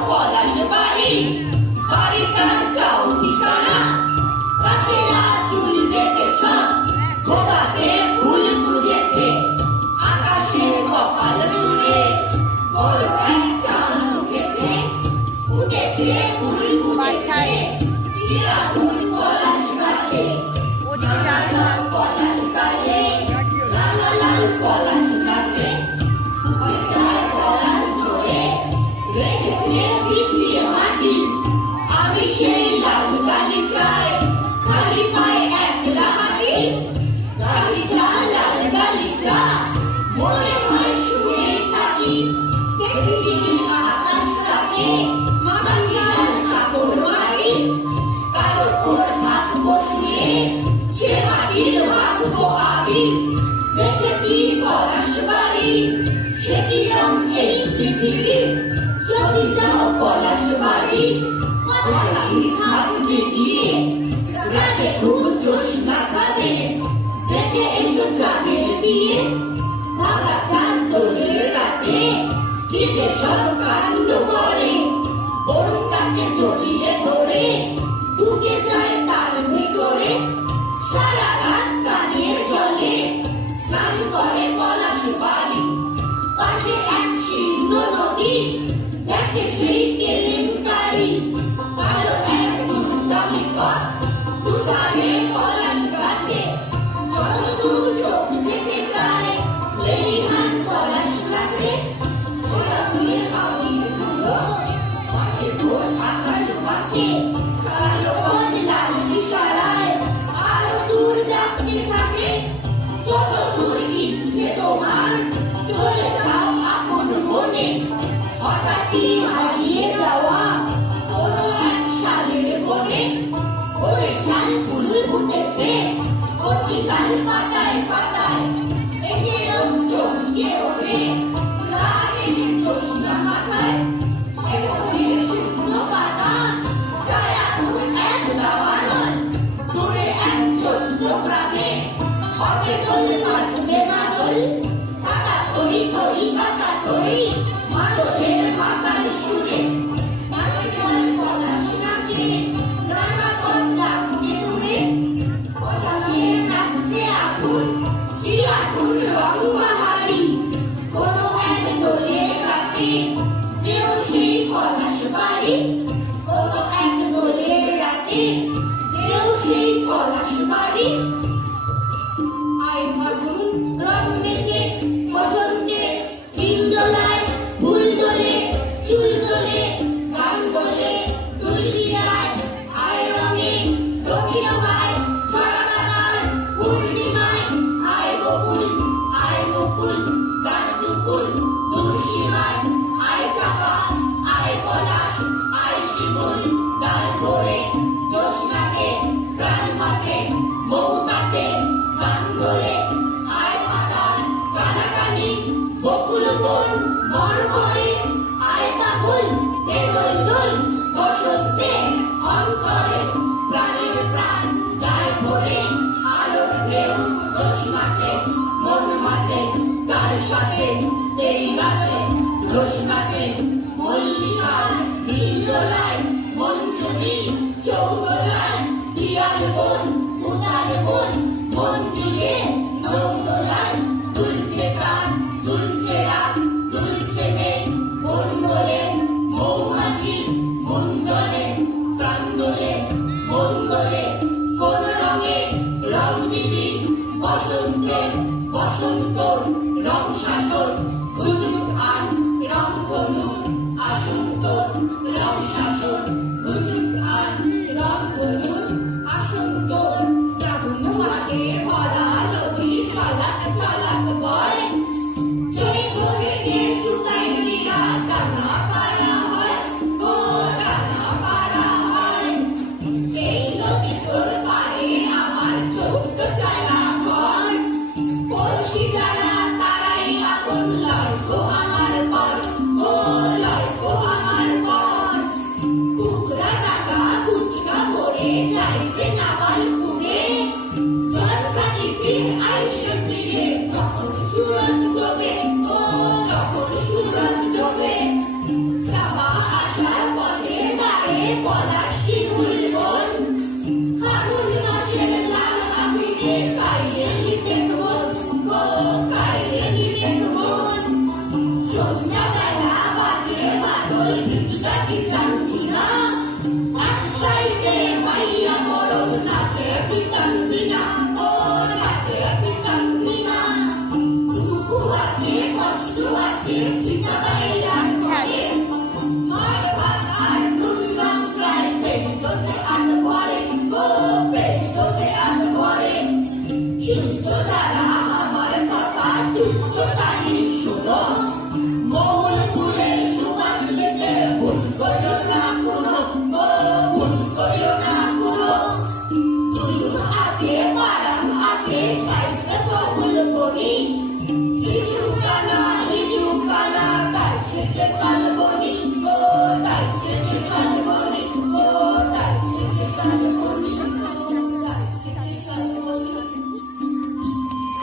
我 রেখেছে পিছিয়ে মাটি আমি সেই লাল গালিচায় খালি পায়ে একলা হাঁটি গালিচা লাল গালিচা মনে হয় শুয়ে থাকি দেখি দিনের আকাশটাকে মাটি লাল কাপড় মাটি তার উপর থাকবো শুয়ে সে মাটির মাখবো আমি দেখেছি পলাশ বাড়ি সেটিও এই পৃথিবী যদি যাও পলাশ বাড়ি পলাশি থাকবে গিয়ে রাতে খুব জোৎস্না খাবে দেখে এসো চাঁদের বিয়ে ভাঙা চাঁদ দোলের রাতে কি যে সব কাণ্ড করে বরুণটাকে জড়িয়ে ধরে ঢুকে যায় তার ভিতরে সারা রাত চাঁদের জলে স্নান করে পলাশ বাড়ি পাশে এক শীর্ণ নদী দেখে সেই কেলেঙ্কারি কালো এক দুর্গামী পথ দুধারে পলাশ গাছে যতদূর চোখ যেতে চায় লেলিহান পলাশ গাছে ঘোড়া ফুলে আবির ধুলো মাঠে ভোর আকাশ মাখে কালো পথ লাল ইশারায় আরো দূর দেখতে থাকে যত দূর ইচ্ছে তোমার চলে যাও আপন মনে হঠাৎই হারিয়ে যাওয়া কোনো এক শালের বনে ওরে শাল ফুল ফুটেছে কচি লাল পাতায় পাতায় এসে রোদ চমকে ওঠে রাত এসে জ্যোৎস্না মাথায় সে বনের শুকনো পাতা যায় এখন এক দাবানল দূরে এক ছোট্ট গ্রামে হবে দোল নাচছে মাদল কাকা তরি তরি কাকা তরি মাদলের মাতাল সুরে নাচে পলাশ নাচে রাঙা পথ ডাকছে দূরে পলাশের নাচছে আগুন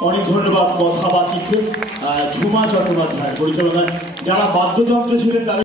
অনেক ধন্যবাদ কথাবাচিকে ঝুমা চট্টোপাধ্যায়ের পরিচালনায় যারা বাদ্যযন্ত্র ছিলেন তাদের